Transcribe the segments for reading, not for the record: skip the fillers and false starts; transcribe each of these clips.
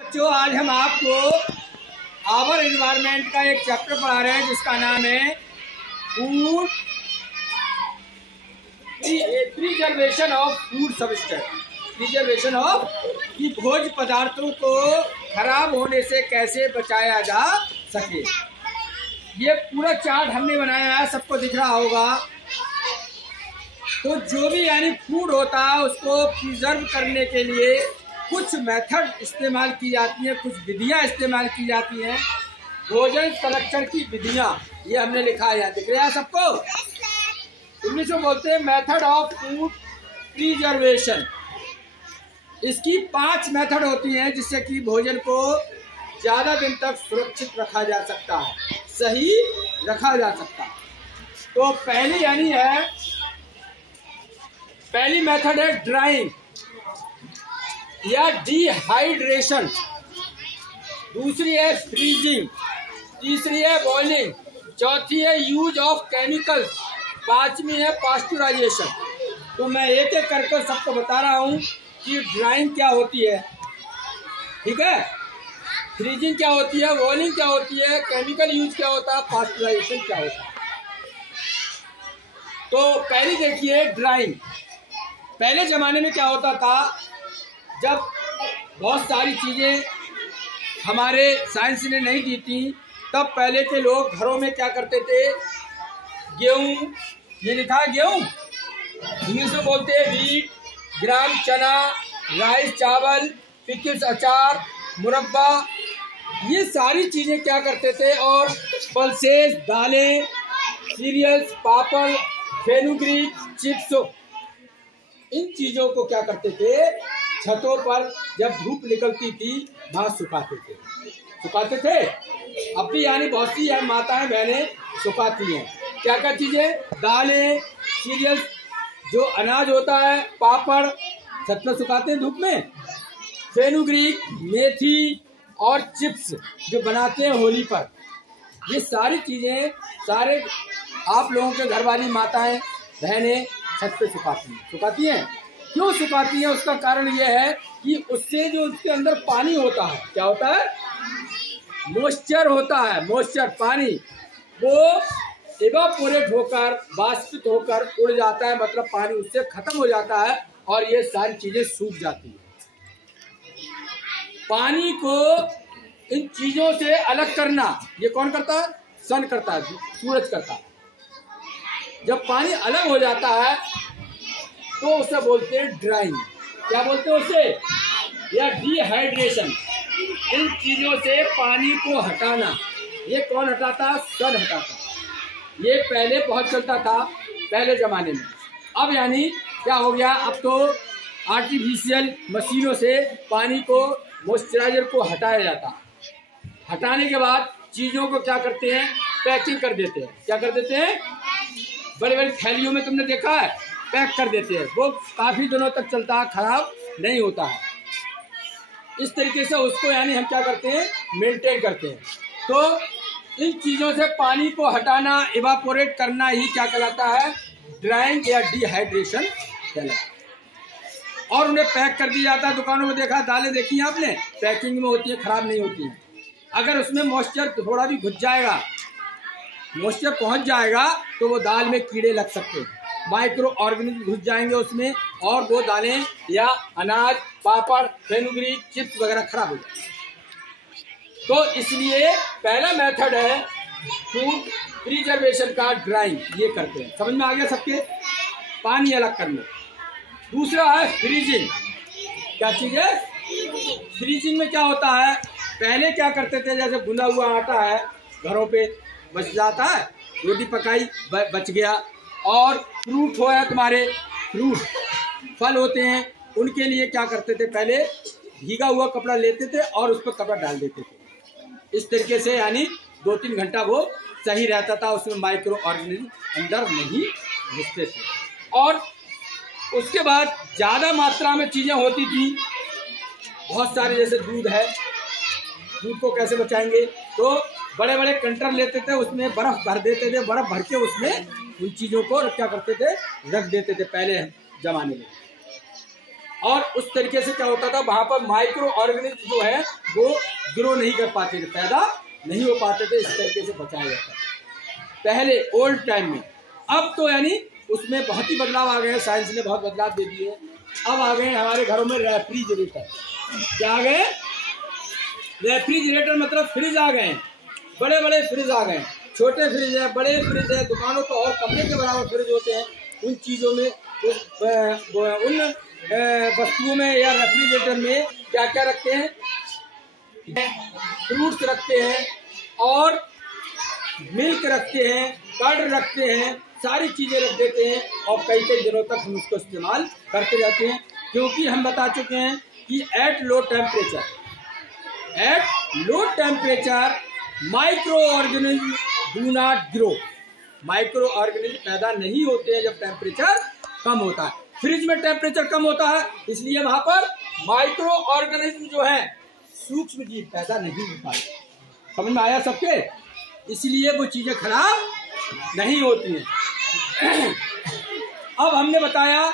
बच्चों, आज हम आपको आवर एनवायरनमेंट का एक चैप्टर पढ़ा रहे हैं जिसका नाम है food preservation of food substance. Preservation of कि भोज्य पदार्थों को खराब होने से कैसे बचाया जा सके। ये पूरा चार्ट हमने बनाया है, सबको दिख रहा होगा। तो जो भी यानी फूड होता है उसको प्रिजर्व करने के लिए कुछ मेथड इस्तेमाल की जाती हैं, कुछ विधियां इस्तेमाल की जाती हैं। भोजन संरक्षण की विधियां ये हमने लिखा है, दिख रहा है सबको। इंग्लिश में बोलते हैं मेथड ऑफ फूड प्रिजर्वेशन। इसकी 5 मेथड होती हैं जिससे कि भोजन को ज़्यादा दिन तक सुरक्षित रखा जा सकता है, सही रखा जा सकता है। तो पहली मेथड है ड्राइंग या डिहाइड्रेशन, दूसरी है फ्रीजिंग, तीसरी है बॉइलिंग, चौथी है यूज ऑफ केमिकल्स, 5वीं है पास्चुराइजेशन। तो मैं एक एक करके सबको बता रहा हूँ कि ड्राइंग क्या होती है, ठीक है, फ्रीजिंग क्या होती है, बॉइलिंग क्या होती है, केमिकल यूज क्या होता है, पास्चुराइजेशन क्या होता है। तो पहली देखिए ड्राइंग। पहले जमाने में क्या होता था, जब बहुत सारी चीज़ें हमारे साइंस ने नहीं दी थी, तब पहले के लोग घरों में क्या करते थे, गेहूँ, ये लिखा है गेहूँ, इंग्लिश में बोलते हैं वीट, ग्राम चना, राइस चावल, पिकल्स अचार, मुरब्बा, ये सारी चीज़ें क्या करते थे। और पल्सेस, दालें, सीरियल्स, पापड़, फेनुग्रीक, चिप्स, इन चीज़ों को क्या करते थे, छतों पर जब धूप निकलती थी वहाँ सुखाते थे। अब भी यानी बहुत सी माताएं बहनें सुखाती हैं। क्या क्या चीज़ें, दालें, सीरियल्स, जो अनाज होता है, पापड़ छत पर सुखाते हैं धूप में, फेनुग्रीक, मेथी और चिप्स जो बनाते हैं होली पर, ये सारी चीज़ें सारे आप लोगों के घर वाली माताएं बहनें छत पे सुखाती हैं। क्यों सुखाती हैं, उसका कारण यह है कि उससे जो उसके अंदर पानी होता है, क्या होता है, मॉइस्चर होता है, मॉइस्चर पानी, वो इवापोरेट होकर, वाष्पित होकर उड़ जाता है, मतलब पानी उससे खत्म हो जाता है और ये सारी चीजें सूख जाती हैं। पानी को इन चीजों से अलग करना ये कौन करता है, सन करता है, सूरज करता है। जब पानी अलग हो जाता है तो उसे बोलते हैं ड्राइंग। क्या बोलते हैं उसे, या डिहाइड्रेशन। इन चीजों से पानी को हटाना, ये कौन हटाता, सन हटाता। ये पहले बहुत चलता था पहले जमाने में। अब यानी क्या हो गया, अब तो आर्टिफिशियल मशीनों से पानी को, मॉइस्चराइजर को हटाया जाता है। हटाने के बाद चीजों को क्या करते हैं, पैकिंग कर देते हैं। क्या कर देते हैं, बड़ी बड़ी थैलियों में तुमने देखा है, पैक कर देते हैं। वो काफ़ी दिनों तक चलता है, खराब नहीं होता है। इस तरीके से उसको यानी हम क्या करते हैं, मेंटेन करते हैं। तो इन चीज़ों से पानी को हटाना, इवापोरेट करना ही क्या कहलाता है, ड्राइंग या डिहाइड्रेशन कहलाता है। और उन्हें पैक कर दिया जाता है। दुकानों में देखा, दालें देखी हैं आपने, पैकिंग में होती है, खराब नहीं होती हैं। अगर उसमें मॉइस्चर थोड़ा भी घुस जाएगा, मॉइस्चर पहुंच जाएगा तो वो दाल में कीड़े लग सकते हैं, माइक्रो ऑर्गेनिज्म घुस जाएंगे उसमें और वो दालें या अनाज, पापड़, फेनुग्रीक, चिप्स वगैरह खराब हो जाएंगे। तो इसलिए पहला मेथड है फूड प्रिजर्वेशन का, ड्राइंग, ये करते हैं। समझ में आ गया सबके, पानी अलग करना। दूसरा है फ्रीजिंग। क्या चीज़ है, फ्रीजिंग में क्या होता है, पहले क्या करते थे, जैसे भुना हुआ आटा है घरों पे बच जाता है, रोटी पकाई बच गया, और फ्रूट हो या तुम्हारे फ्रूट फल होते हैं, उनके लिए क्या करते थे, पहले भीगा हुआ कपड़ा लेते थे और उस पर कपड़ा डाल देते थे। इस तरीके से यानी 2-3 घंटा वो सही रहता था, उसमें माइक्रो ऑर्गेनिज्म अंदर नहीं घुसते थे। और उसके बाद ज़्यादा मात्रा में चीज़ें होती थी, बहुत सारे, जैसे दूध है, दूध को कैसे बचाएंगे, तो बड़े बड़े कंटेनर लेते थे, उसमें बर्फ़ भर देते थे, बर्फ़ भर के उसमें उन चीज़ों को क्या करते थे, रख देते थे पहले ज़माने में। और उस तरीके से क्या होता था, वहां पर माइक्रो ऑर्गेनिज्म जो है वो ग्रो नहीं कर पाते थे, पैदा नहीं हो पाते थे। इस तरीके से बचाया जाता था पहले ओल्ड टाइम में। अब तो यानी उसमें बहुत ही बदलाव आ गए हैं, साइंस ने बहुत बदलाव दे दिए। अब आ गए हमारे घरों में रेफ्रिजरेटर। क्या आ गए? रेफ्रिजरेटर मतलब फ्रिज आ गए, बड़े बड़े फ्रिज आ गए। छोटे फ्रिज है, बड़े फ्रिज है, दुकानों पर और कमरे के बराबर फ्रिज होते हैं। उन चीज़ों में उन वस्तुओं में या रेफ्रिजरेटर में क्या क्या रखते हैं? फ्रूट्स रखते हैं और मिल्क रखते हैं, कर्ड रखते हैं, सारी चीज़ें रख देते हैं और कई कई दिनों तक हम उसको इस्तेमाल करते रहते हैं। क्योंकि हम बता चुके हैं कि at low temperature micro organism do not grow. Micro organism पैदा नहीं होते हैं जब टेम्परेचर कम होता है। फ्रिज में टेम्परेचर कम होता है, इसलिए वहां पर माइक्रो ऑर्गेनिज्म जो है, सूक्ष्म जीव पैदा नहीं हो पाते। समझ में आया सबके? इसलिए वो चीजें खराब नहीं होती हैं। अब हमने बताया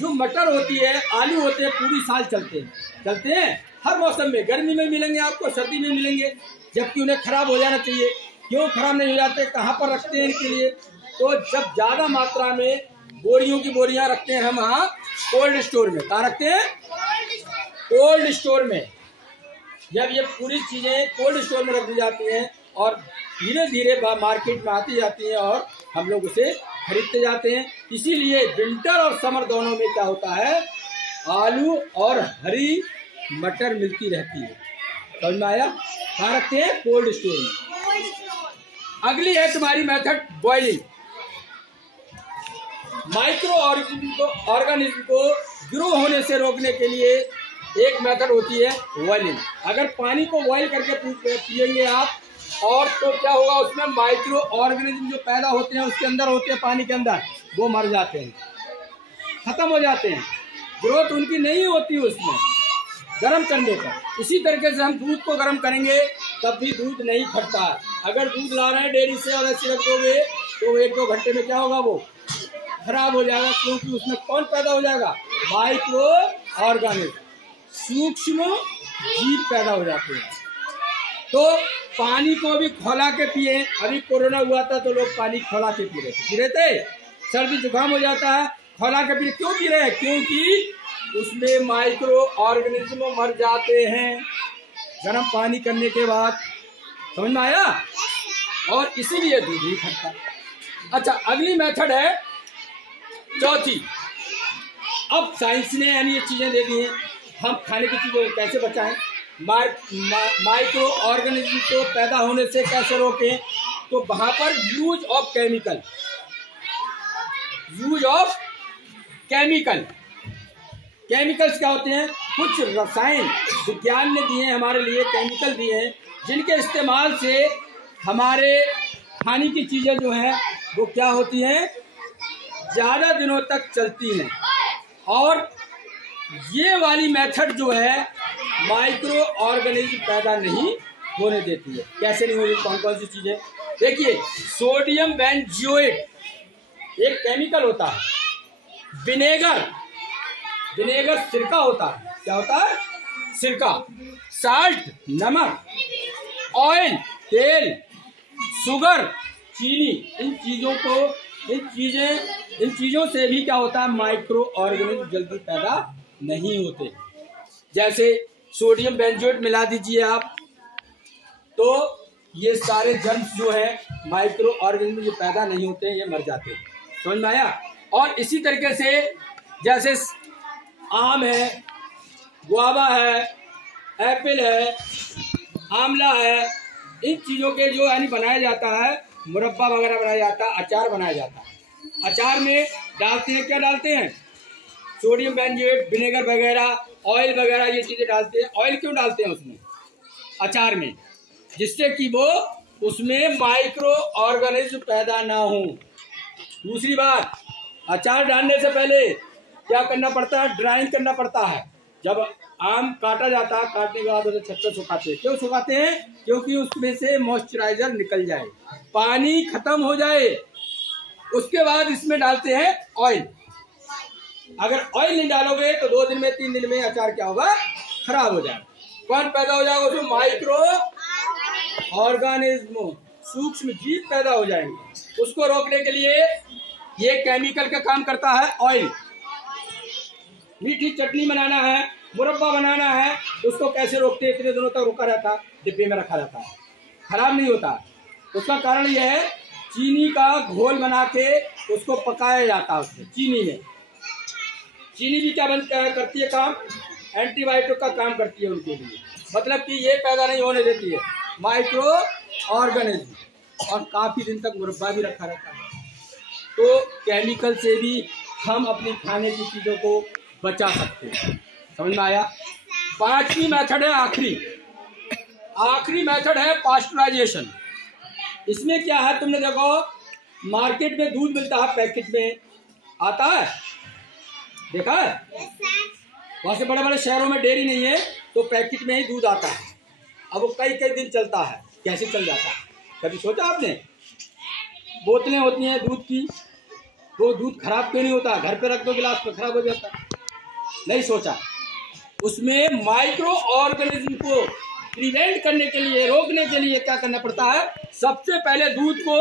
जो मटर होती है, आलू होते हैं, पूरी साल चलते हैं हर मौसम में। गर्मी में मिलेंगे आपको, सर्दी में मिलेंगे, जबकि उन्हें खराब हो जाना चाहिए। क्यों खराब नहीं हो जाते? कहाँ पर रखते हैं इनके लिए? तो जब ज्यादा मात्रा में बोरियों की बोरियां रखते हैं हम वहाँ कोल्ड स्टोर में। कहाँ रखते हैं? कोल्ड स्टोर में। जब ये पूरी चीजें कोल्ड स्टोर में रख दी जाती हैं और धीरे धीरे मार्केट में आती जाती हैं और हम लोग उसे खरीदते जाते हैं। इसीलिए विंटर और समर दोनों में क्या होता है, आलू और हरी मटर मिलती रहती है। समझ में आया? कहाँ रखते हैं? कोल्ड स्टोर में। अगली है तुम्हारी मेथड बॉइलिंग। माइक्रो ऑर्गेनिज्म को ग्रो होने से रोकने के लिए एक मेथड होती है बॉइलिंग। अगर पानी को बॉइल करके पिएंगे आप, और तो क्या होगा, उसमें माइक्रो ऑर्गेनिज्म जो पैदा होते हैं उसके अंदर होते हैं, पानी के अंदर, वो मर जाते हैं, खत्म हो जाते हैं, ग्रोथ उनकी नहीं होती उसमें गर्म करने पर। इसी तरीके से हम दूध को गर्म करेंगे तब भी दूध नहीं फटता। अगर दूध ला रहे हैं डेयरी से और ऐसे रख दोगे तो 1-2 घंटे में क्या होगा, वो खराब हो जाएगा। क्योंकि उसमें कौन पैदा हो जाएगा? माइक्रो ऑर्गेनिज्म, सूक्ष्म जीव पैदा हो जाते हैं। तो पानी को भी खौला के पिए। अभी कोरोना हुआ था तो लोग पानी खौला के पी रहे थे। सर्दी जुकाम हो जाता है, खौला के पी। क्यों पी रहे हैं? क्योंकि उसमें माइक्रो ऑर्गेनिज्म मर जाते हैं गर्म पानी करने के बाद। समझ में आया? और इसीलिए दूध नहीं फटता। अच्छा, अगली मेथड है चौथी। अब साइंस ने यानी ये चीजें दे दी हैं, हम खाने की चीजों को कैसे बचाएं, माइक्रो ऑर्गेनिज्म को पैदा होने से कैसे रोकें। तो वहां पर यूज ऑफ केमिकल्स क्या होते हैं? कुछ रसायन विज्ञान ने दिए हैं, हमारे लिए केमिकल दिए हैं, जिनके इस्तेमाल से हमारे खाने की चीजें जो हैं वो क्या होती हैं, ज्यादा दिनों तक चलती हैं। और ये वाली मेथड जो है माइक्रो ऑर्गेनिज्म पैदा नहीं होने देती है। कैसे नहीं होगी? कौन कौन सी चीजें? देखिए, सोडियम बेंजोएट एक केमिकल होता है। विनेगर सिरका होता है। क्या होता है? सिरका। साल्ट नमक, ऑयल तेल, शुगर चीनी, इन चीजों से भी क्या होता है, माइक्रो ऑर्गेनिज्म जल्दी पैदा नहीं होते। जैसे सोडियम बेंजोएट मिला दीजिए आप, तो ये सारे जर्म्स जो है माइक्रो ऑर्गेनिज्म जो पैदा नहीं होते हैं, ये मर जाते हैं। समझ में आया? और इसी तरीके से जैसे आम है, गुआवा है, एप्पल है, आंवला है, इन चीजों के जो यानी बनाया जाता है, मुरब्बा वगैरह बनाया जाता है, अचार बनाया जाता है। अचार में डालते हैं, क्या डालते हैं? सोडियम बेंजोएट, विनेगर वगैरह, ऑयल वगैरह, ये चीजें डालते हैं। ऑयल क्यों डालते हैं उसमें, अचार में? जिससे कि वो उसमें माइक्रो ऑर्गेनिज्म पैदा ना हो। दूसरी बात, अचार डालने से पहले क्या करना पड़ता है? ड्राइंग करना पड़ता है। जब आम काटा जाता है, काटने के बाद उसे छत पर सुखाते हैं। क्यों सुखाते हैं? क्योंकि उसमें से मॉइस्चराइजर निकल जाए, पानी खत्म हो जाए। उसके बाद इसमें डालते हैं ऑयल। अगर ऑयल नहीं डालोगे तो 2 दिन में 3 दिन में अचार क्या होगा, खराब हो जाएगा। कौन पैदा हो जाएगा उसमें, माइक्रो ऑर्गेनिज्म, सूक्ष्म जीव पैदा हो जाएंगे। उसको रोकने के लिए ये केमिकल का काम करता है ऑयल। मीठी चटनी बनाना है, मुरब्बा बनाना है, उसको कैसे रोकते हैं, इतने दिनों तक रुका रहता है, डिब्बे में रखा रहता है, खराब नहीं होता। उसका कारण यह है चीनी का घोल बना के उसको पकाया जाता है। उसमें चीनी में, चीनी भी क्या करती है काम, एंटीबायोटिक का काम करती है उनके लिए। मतलब कि ये पैदा नहीं होने देती है माइक्रो ऑर्गेनिज्म, और काफी दिन तक मुरब्बा भी रखा रहता है। तो केमिकल से भी हम अपनी खाने की चीजों को बचा सकते हैं। समझ में आया। 5वीं मेथड है, आखिरी मेथड है पास्चराइजेशन। इसमें क्या है, तुमने देखो मार्केट में दूध मिलता है, पैकेट में आता है, देखा है? वहां से बड़े बड़े शहरों में डेयरी नहीं है तो पैकेट में ही दूध आता है। अब वो कई कई दिन चलता है, कैसे चल जाता है, कभी सोचा आपने? बोतलें होती हैं दूध की, वो दूध खराब क्यों नहीं होता? घर पे रख दो गिलास में, खराब हो जाता है। नहीं सोचा, उसमें माइक्रो ऑर्गेनिज्म को प्रिवेंट करने के लिए, रोकने के लिए क्या करना पड़ता है, सबसे पहले दूध को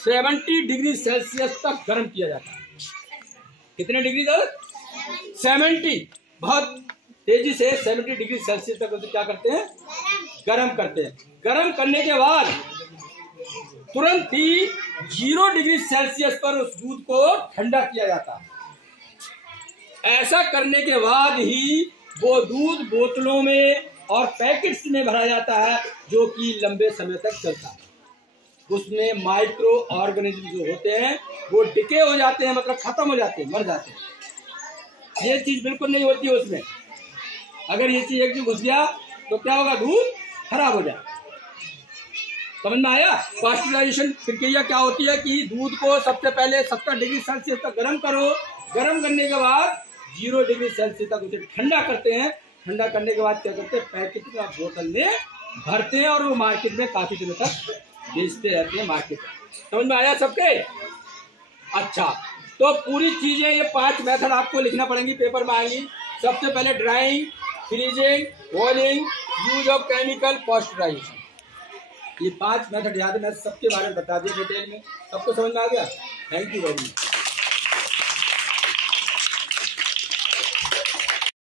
70 डिग्री सेल्सियस तक गर्म किया जाता है। कितने डिग्री तक? 70, बहुत तेजी से 70 डिग्री सेल्सियस तक उसे क्या करते हैं, गर्म करते हैं। गर्म करने के बाद तुरंत ही 0 डिग्री सेल्सियस पर उस दूध को ठंडा किया जाता है। ऐसा करने के बाद ही वो दूध बोतलों में और पैकेट्स में भरा जाता है, जो कि लंबे समय तक चलता है। उसमें माइक्रो ऑर्गेनिज्म जो होते हैं वो डिके हो जाते हैं, मतलब खत्म हो जाते हैं, मर जाते हैं। ये चीज बिल्कुल नहीं होती है उसमें। अगर ये चीज एक घुस गया तो क्या होगा, दूध खराब हो जाए। समझ में आया? पास्चराइजेशन प्रक्रिया क्या होती है कि दूध को सबसे पहले 70 डिग्री सेल्सियस तक गर्म करो, गर्म करने के बाद 0 डिग्री सेल्सियस तक उसे ठंडा करते हैं। ठंडा करने के बाद क्या करते हैं, पैकेट में बोतल में भरते हैं और वो मार्केट में काफी दिनों तक बेचते रहते हैं मार्केट में। समझ में आया सबके? अच्छा, तो पूरी चीजें ये 5 मेथड आपको लिखना पड़ेंगी, पेपर में आएंगी। सबसे पहले drawing, freezing, boiling, use of chemical, pasteurization. ये 5 मेथड याद है, मैं सबके बारे में बता दिया डिटेल में। सबको समझ में आ गया? Thank you very much.